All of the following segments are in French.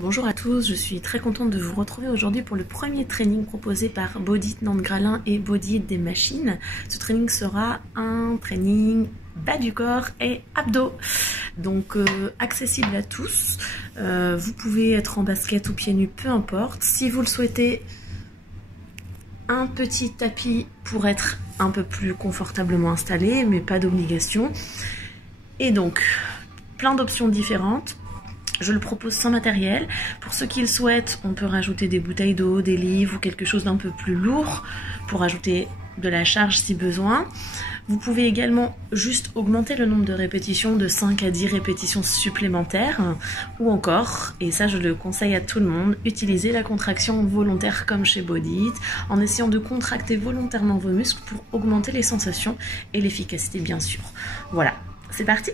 Bonjour à tous, je suis très contente de vous retrouver aujourd'hui pour le premier training proposé par Body It Nantes Gralin et Body It des Machines. Ce training sera un training bas du corps et abdos, donc accessible à tous. Vous pouvez être en basket ou pieds nus, peu importe. Si vous le souhaitez, un petit tapis pour être un peu plus confortablement installé, mais pas d'obligation. Et donc, plein d'options différentes. Je le propose sans matériel. Pour ceux qui le souhaitent, on peut rajouter des bouteilles d'eau, des livres ou quelque chose d'un peu plus lourd pour ajouter de la charge si besoin. Vous pouvez également juste augmenter le nombre de répétitions de 5 à 10 répétitions supplémentaires ou encore, et ça je le conseille à tout le monde, utiliser la contraction volontaire comme chez Body It en essayant de contracter volontairement vos muscles pour augmenter les sensations et l'efficacité bien sûr. Voilà, c'est parti!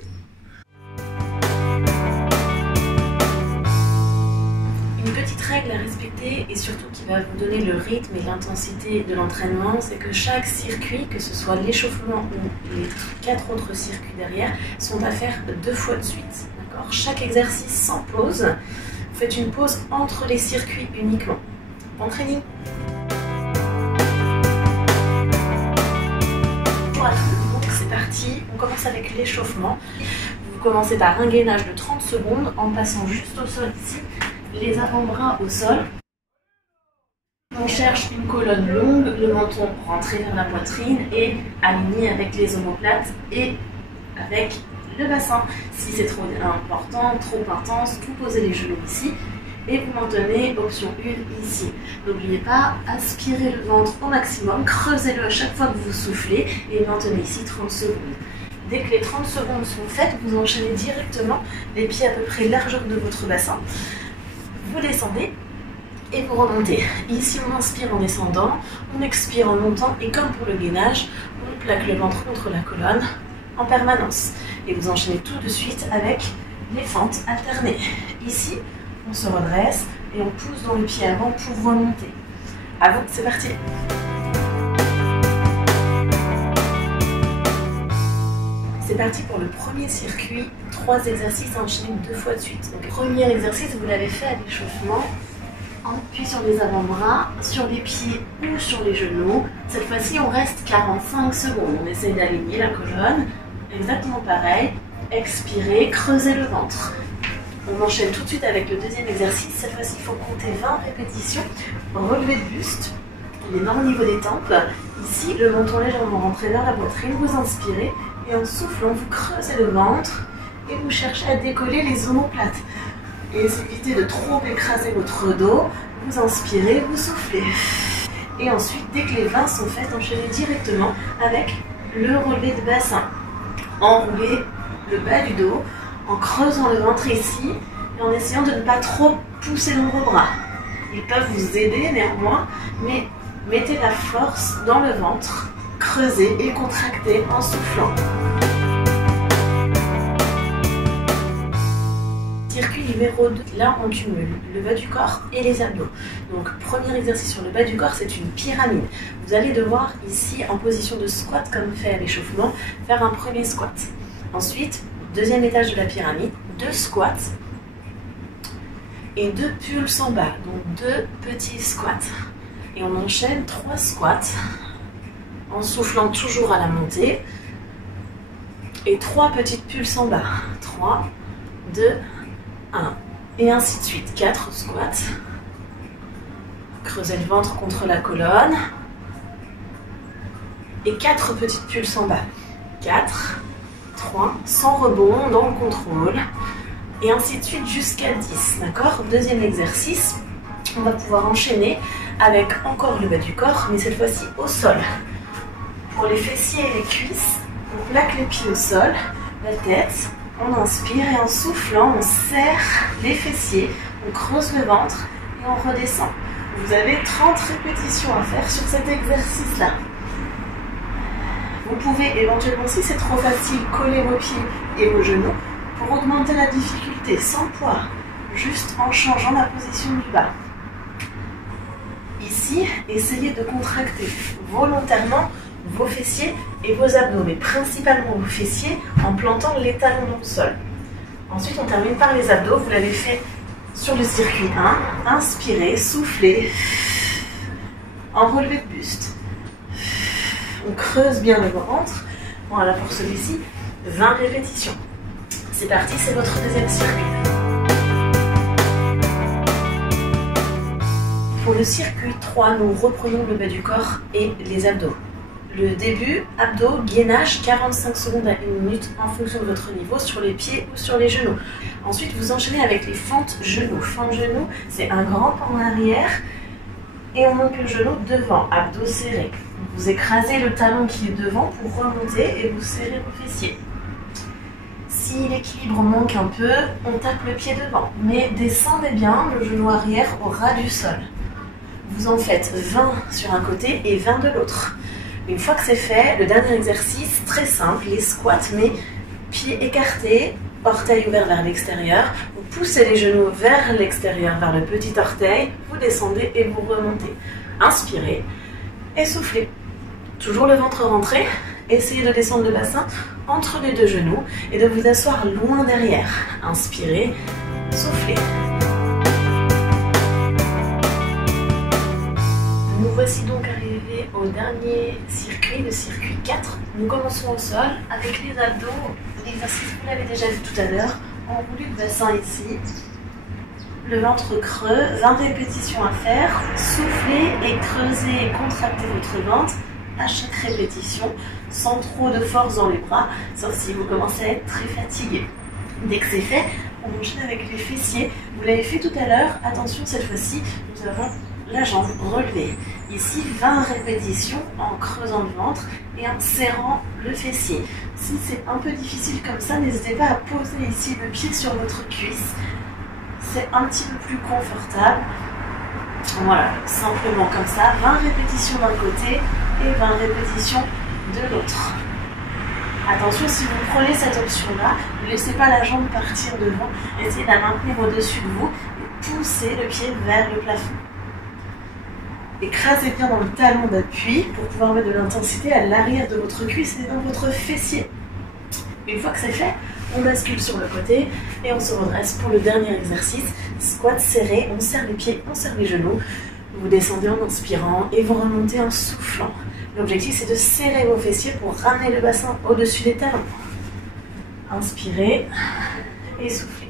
Règle à respecter et surtout qui va vous donner le rythme et l'intensité de l'entraînement, c'est que chaque circuit, que ce soit l'échauffement ou les 4 autres circuits derrière, sont à faire 2 fois de suite. D'accord ? Chaque exercice sans pause. Vous faites une pause entre les circuits uniquement. Bon training. Bonjour à tous, donc c'est parti. On commence avec l'échauffement. Vous commencez par un gainage de 30 secondes en passant juste au sol ici. Les avant-bras au sol. On cherche une colonne longue, le menton rentré vers la poitrine et aligné avec les omoplates et avec le bassin. Si c'est trop important, trop intense, vous posez les genoux ici et vous maintenez option 1 ici. N'oubliez pas, aspirez le ventre au maximum, creusez-le à chaque fois que vous soufflez et maintenez ici 30 secondes. Dès que les 30 secondes sont faites, vous enchaînez directement les pieds à peu près largeur de votre bassin. Vous descendez et vous remontez. Ici, on inspire en descendant, on expire en montant et comme pour le gainage, on plaque le ventre contre la colonne en permanence. Et vous enchaînez tout de suite avec les fentes alternées. Ici, on se redresse et on pousse dans le pied avant pour remonter. À vous, c'est parti! C'est parti pour le premier circuit, 3 exercices enchaînés 2 fois de suite. Donc, premier exercice, vous l'avez fait à l'échauffement, on appuie sur les avant-bras, sur les pieds ou sur les genoux. Cette fois-ci, on reste 45 secondes. On essaye d'aligner la colonne, exactement pareil. Expirez, creusez le ventre. On enchaîne tout de suite avec le deuxième exercice. Cette fois-ci, il faut compter 20 répétitions. Relevé de buste, les mains au niveau des tempes. Ici, le menton légèrement rentré vers la poitrine, vous inspirez. Et en soufflant, vous creusez le ventre et vous cherchez à décoller les omoplates. Et évitez de trop écraser votre dos. Vous inspirez, vous soufflez. Et ensuite, dès que les 20 sont faites, enchaînez directement avec le relevé de bassin. Enroulez le bas du dos en creusant le ventre ici et en essayant de ne pas trop pousser dans vos bras. Ils peuvent vous aider néanmoins, mais mettez la force dans le ventre. Creusez et contractez en soufflant. Circuit numéro 2, là on cumule le bas du corps et les abdos. Donc premier exercice sur le bas du corps, c'est une pyramide. Vous allez devoir ici en position de squat comme fait à l'échauffement, faire un premier squat. Ensuite, deuxième étage de la pyramide, 2 squats et 2 pulses en bas, donc 2 petits squats. Et on enchaîne 3 squats. En soufflant toujours à la montée. Et 3 petites pulses en bas. 3, 2, 1. Et ainsi de suite. 4 squats. Creusez le ventre contre la colonne. Et 4 petites pulses en bas. 4, 3, sans rebond, dans le contrôle. Et ainsi de suite jusqu'à 10. D'accord ? Deuxième exercice. On va pouvoir enchaîner avec encore le bas du corps, mais cette fois-ci au sol. Pour les fessiers et les cuisses, on plaque les pieds au sol, la tête, on inspire et en soufflant, on serre les fessiers, on creuse le ventre et on redescend. Vous avez 30 répétitions à faire sur cet exercice-là. Vous pouvez éventuellement, si c'est trop facile, coller vos pieds et vos genoux pour augmenter la difficulté sans poids, juste en changeant la position du bas. Ici, essayez de contracter volontairement vos fessiers et vos abdos, mais principalement vos fessiers en plantant les talons dans le sol. Ensuite, on termine par les abdos. Vous l'avez fait Sur le circuit 1, inspirez, soufflez, en relevé de buste. On creuse bien le ventre. Voilà pour celui-ci, 20 répétitions. C'est parti, c'est votre deuxième circuit. Pour le circuit 3, nous reprenons le bas du corps et les abdos. Le début, abdos, gainage, 45 secondes à 1 minute en fonction de votre niveau sur les pieds ou sur les genoux. Ensuite, vous enchaînez avec les fentes genoux. Fente genoux, c'est un grand pas en arrière et on monte le genou devant, abdos serrés. Vous écrasez le talon qui est devant pour remonter et vous serrez vos fessiers. Si l'équilibre manque un peu, on tape le pied devant, mais descendez bien le genou arrière au ras du sol. Vous en faites 20 sur un côté et 20 de l'autre. Une fois que c'est fait, le dernier exercice, très simple, les squats, mais pieds écartés, orteils ouverts vers l'extérieur. Vous poussez les genoux vers l'extérieur, vers le petit orteil, vous descendez et vous remontez. Inspirez et soufflez. Toujours le ventre rentré. Essayez de descendre le bassin entre les deux genoux et de vous asseoir loin derrière. Inspirez, soufflez. Nous voici donc arrivés au dernier circuit, le circuit 4. Nous commençons au sol avec les abdos. L'exercice, vous l'avez déjà vu tout à l'heure. Enroulé de bassin ici. Le ventre creux, 20 répétitions à faire. Soufflez et creusez et contractez votre ventre à chaque répétition, sans trop de force dans les bras, sauf si vous commencez à être très fatigué. Dès que c'est fait, on enchaîne avec les fessiers. Vous l'avez fait tout à l'heure. Attention, cette fois-ci, nous avons la jambe relevée. Ici, 20 répétitions en creusant le ventre et en serrant le fessier. Si c'est un peu difficile comme ça, n'hésitez pas à poser ici le pied sur votre cuisse. C'est un petit peu plus confortable. Voilà, simplement comme ça, 20 répétitions d'un côté et 20 répétitions de l'autre. Attention, si vous prenez cette option-là, ne laissez pas la jambe partir devant, essayez de la maintenir au-dessus de vous et poussez le pied vers le plafond. Écrasez bien dans le talon d'appui pour pouvoir mettre de l'intensité à l'arrière de votre cuisse et dans votre fessier. Une fois que c'est fait, on bascule sur le côté et on se redresse pour le dernier exercice. Squat serré, on serre les pieds, on serre les genoux. Vous descendez en inspirant et vous remontez en soufflant. L'objectif, c'est de serrer vos fessiers pour ramener le bassin au-dessus des talons. Inspirez et soufflez.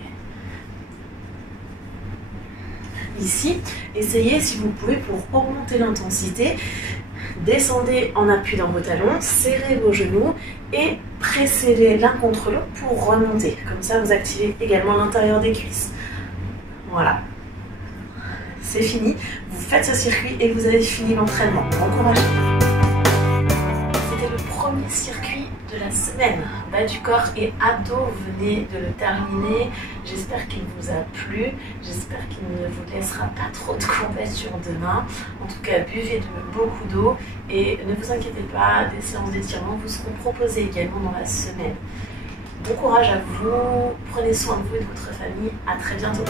Ici, essayez, si vous pouvez, pour augmenter l'intensité, descendez en appui dans vos talons, serrez vos genoux et pressez-les l'un contre l'autre pour remonter. Comme ça, vous activez également l'intérieur des cuisses. Voilà. C'est fini. Vous faites ce circuit et vous avez fini l'entraînement. Bon courage. C'était le premier circuit de la semaine. Bas du corps et abdos, vous venez de le terminer. J'espère qu'il vous a plu. J'espère qu'il ne vous laissera pas trop de courbatures demain. En tout cas, buvez beaucoup d'eau et ne vous inquiétez pas, des séances d'étirement vous seront proposées également dans la semaine. Bon courage à vous, prenez soin de vous et de votre famille. À très bientôt.